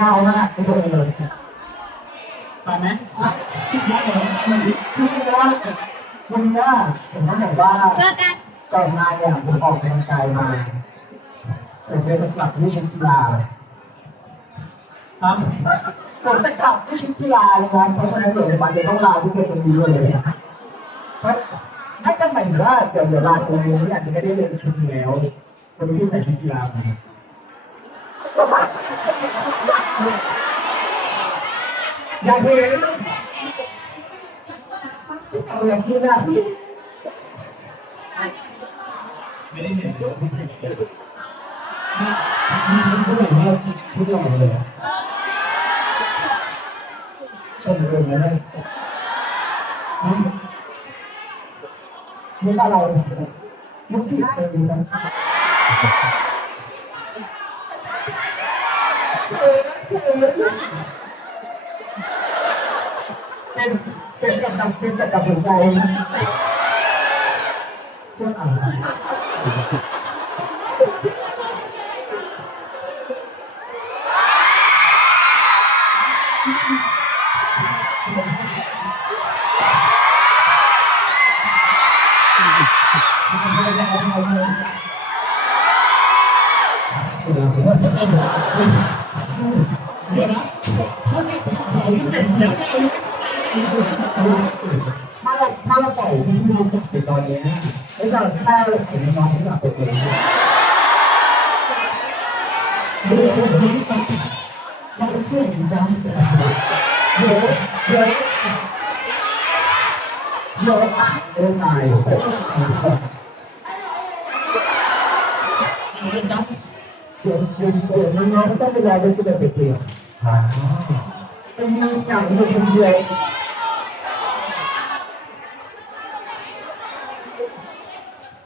ข้าวมากทุกคนเลยไปไหมคิดว่ามันคิดว่ามันว่าผมต้องบอกว่าเจอกันก่อมาเนี่ยผมออกกำลังกายมาแต่เป็นกลับไม่ใช่กีฬาครับผมจะกลับไม่ใช่กีฬาเลยนะเพราะฉะนั้นเดี๋ยวมันจะต้องลาทุกคนตรงนี้เลยเพราะให้ก็หมายถึงว่าเดี๋ยวเดี๋ยวลาตรงนี้อาจจะไม่ได้เรียนชุดแล้วคนที่ใส่ชุดกีฬามา อยากเห็นเอาอย่างที่หน้าที่ไม่ได้เห็นเยอะไม่เห็นเยอะมันก็แบบว่าทุกอย่างเลยชนเลยนะเนี่ยไม่อะไรมุกจิตเลยดีน เป็นเป็นกับดักเป็นกับดักหัวใจ เชื่ออะถ้าเราถ้าเราปล่อยที่เราตกติดตอนนี้แล้เราแค่เห็นน้องที่แบบตัวเองดูดูดูเราเชื่อจริงจังเดี๋ยวเดี๋ยวเดี๋ยวเรื่องนายเดี๋ยวเดี๋ยวเดี๋ยวน้องๆต้องไปรอดูตัวเด็กๆอ่า เป็นอย่างที่คุณเชื่อ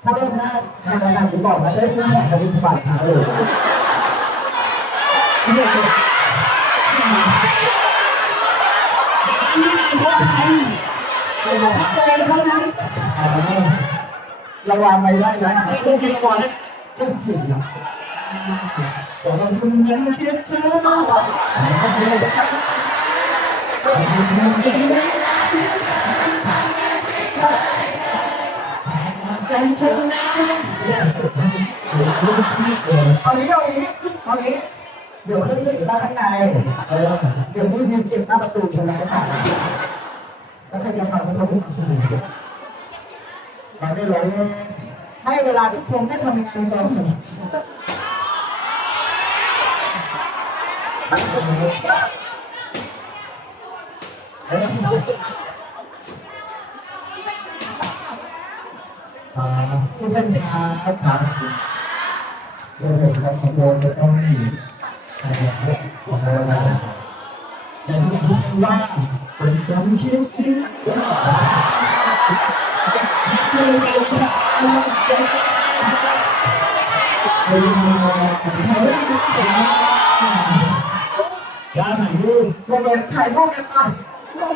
ถ้าเริ่มหน้าทางรายการผมบอกนะได้เรื่องของการบินบาทช้าเลยระวังไม่ได้นะต้องคิดก่อนต้องถึงนะแต่เราคุณยังไม่คิดเธอ กันเธอนนี้เอานี้เอานี้เดี๋ยวขึ้นสิบ้านข้างในเดี๋ยวมึงยืนเจ็บหน้าประตูคนละค่ะแล้วใครจะฟังมันก็พูดมาได้เลยให้เวลาทุกคนได้ทำงานก่อนอ่า ทุกท่านครับครับเดี๋ยวเราขโมยจะต้องหนีอะไรของเรานะแต่ที่คิดว่าเป็นความคิดที่จะเจอกันจะด้านไหนลูกเราไป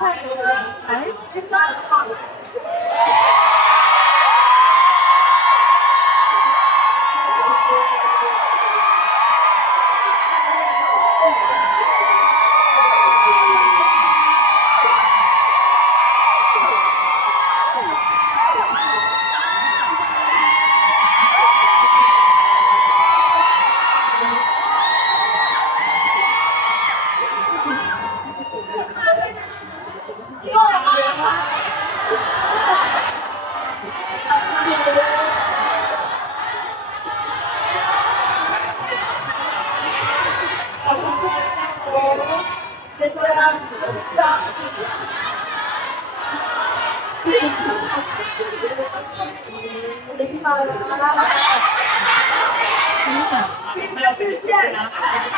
ถ่ายรู ปกันป่ะเราเปิดบอลไม่ได้เล่นบอลเสียงเราดูที่ที่ที่ที่ที่ขอถ่ายรูปที่จะเล่นกั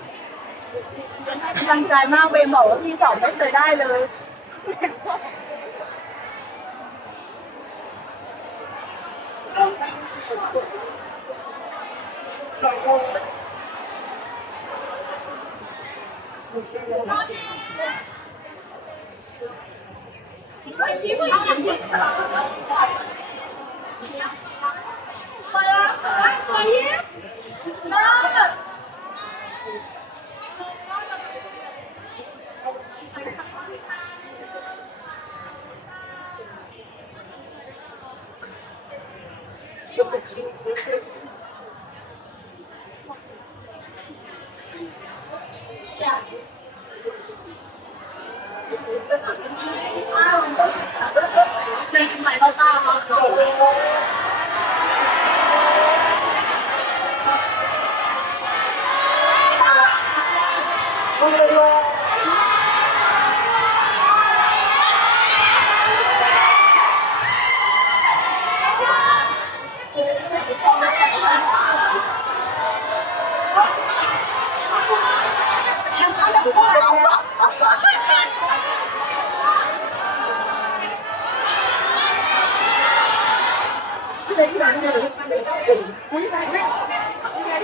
饭哎，ตั้งใจมากเบมบอกว่าพี่สอบไม่เคยได้เลย você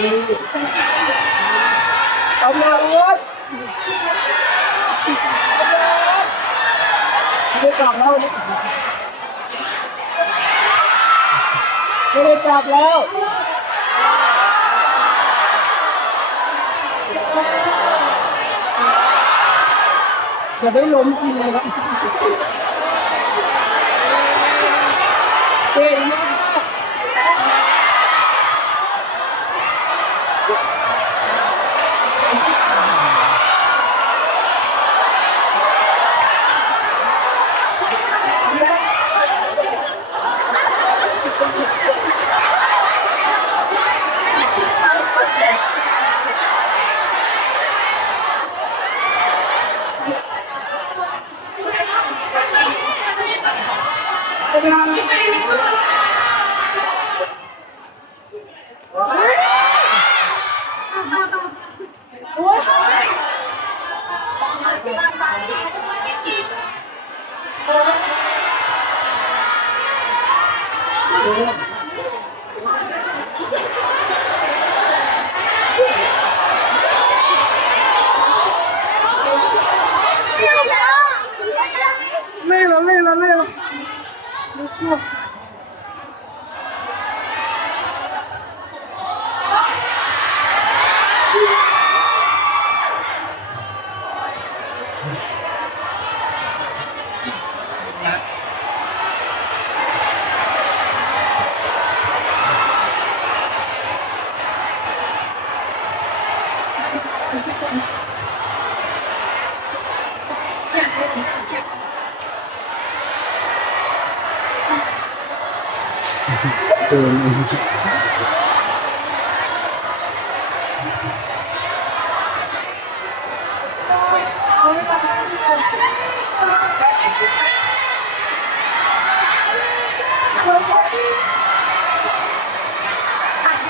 อามาอ้วนไม่กลับแล้วไม่ได้กลับแล้วอย่าได้ล้มกินเลยครับเก่งมาก นะครับโอ้ย thường